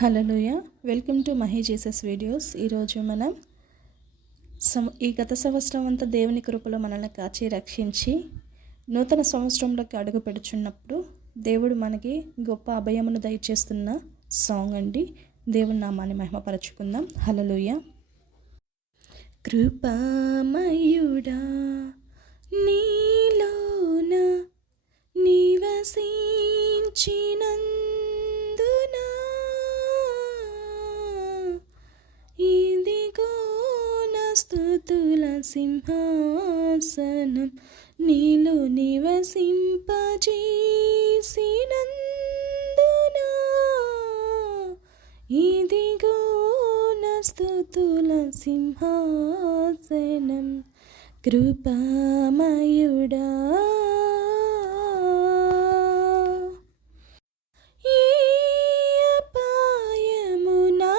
Hallelujah. Welcome to Mahi Jesus videos. ఈరోజు మనం ఈ గత సంవత్సరం అంతా దేవుని కృపలో మనల్ని కాచి రక్షించి నూతన సంవత్సరంలోకి అడుగు పెడుచున్నప్పుడు దేవుడు మనకి గొప్ప అభయమును దయచేస్తున్న సాంగ్ అండి. దేవుని నామాన్ని మహిమపరచుకుందాం. హల్లెలూయా. కృపామయుడా నీలోన నివసించినందున ఇదిగో నా స్తుతుల సింహాసనం నీలో నివసింపజేసినందున ఇదిగో నా స్తుతుల సింహాసనం కృపామయుడా. ఈ అపాయము నా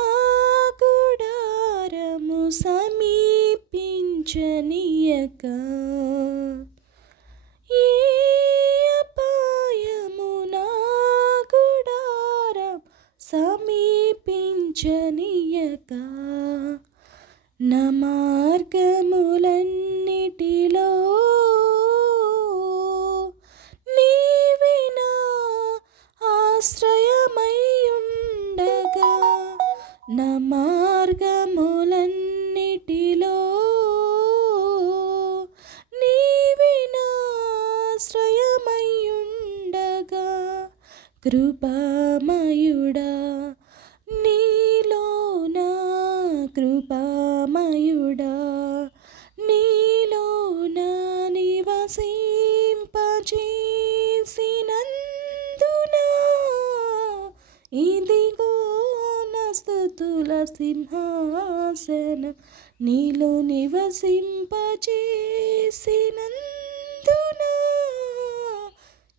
గుడారము సమీపించనీయక, ఈ అపాయము నా గుడారం సమీపించనీయక, నా మార్గములన్నిటిలో నీవే నా ఆశ్రయమయ్యుండగా, నా మార్గములన్నిటిలో నీవే నా ఆశ్రయమయ్యుండగా, కృపామయుడా నీలోనా, కృపామయుడా నీలోనా నివసింపజేసినందున ఇదిగో నా స్తుతుల సింహాసనం నీలో నివసింపజేసినందున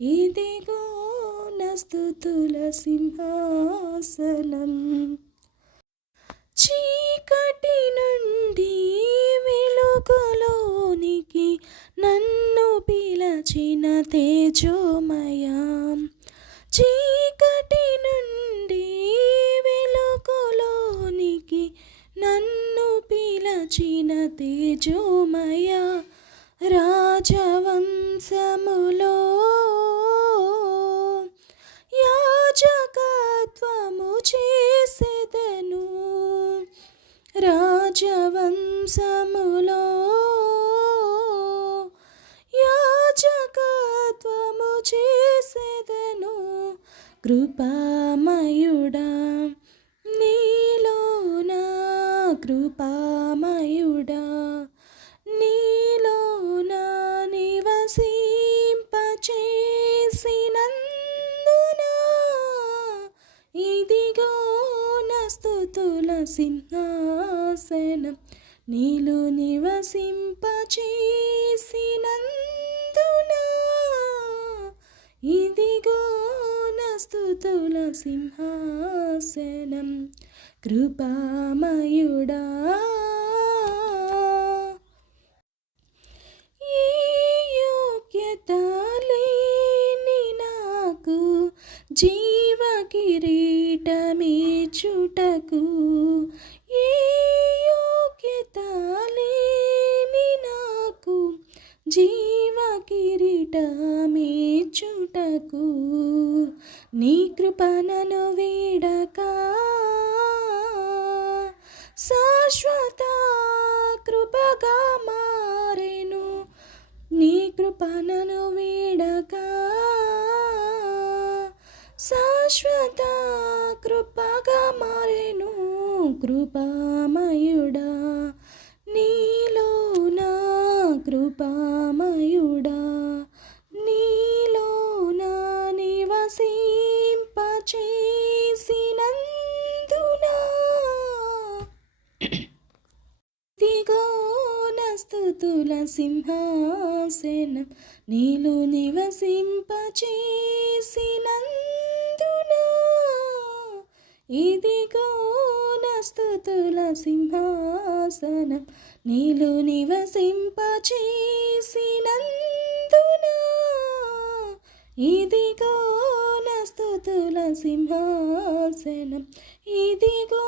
ఇదిగో నా స్తుతుల సింహాసనం. చీకటి నుండి వెలుగులోనికి నన్ను పిలచిన తేజోమయా, చీకటి నుండి వెలుగులోనికి నన్ను పిలచిన తేజోమయా, రాజవంశములో యాజకత్వము చేసెదను, రాజవంశములో యాజకత్వము చేసెదను, కృపామయుడా నీలోనా, కృపామయుడా నీలోనా నివసింపజేసినందున ఇదిగో నా స్తుతుల సింహాసనం నీలో నివసింపజేసినందున ఇదిగో నా స్తుతుల సింహాసనం కృపామయుడా. ఈ యోగ్యత లేని నాకు జీవ కిరీటమిచ్చుటకు, ఏ యోగ్యత లేని నాకు జీవ కిరీటమిచ్చుటకు, నీ కృపణను వీడక శాశ్వత కృపగా మారెను, నీ కృపణను వీడక శాశ్వత కృపగా మారెను, కృపామయుడా నీలోనా, కృపామయుడా నీలోనా నివసింపజేసినందున ఇదిగో నా స్తుతుల సింహాసనం నీలో నివసింపజేసినందున ఇదిగో నా స్తుతుల సింహాసనం నీలో నివసింపజేసినందున ఇదిగో నా స్తుతుల సింహాసనం, ఇదిగో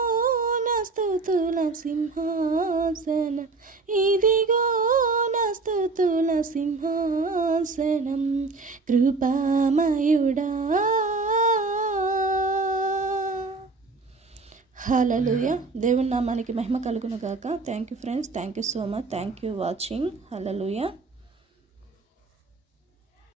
నా స్తుతుల సింహాసనం, ఇదిగో నా స్తుతుల సింహాసనం, కృపామయుడా. హల్లెలూయా. దేవుని నామానికి మహిమ కలుగును గాక. Thank you friends, thank you so much, thank you watching. Hallelujah.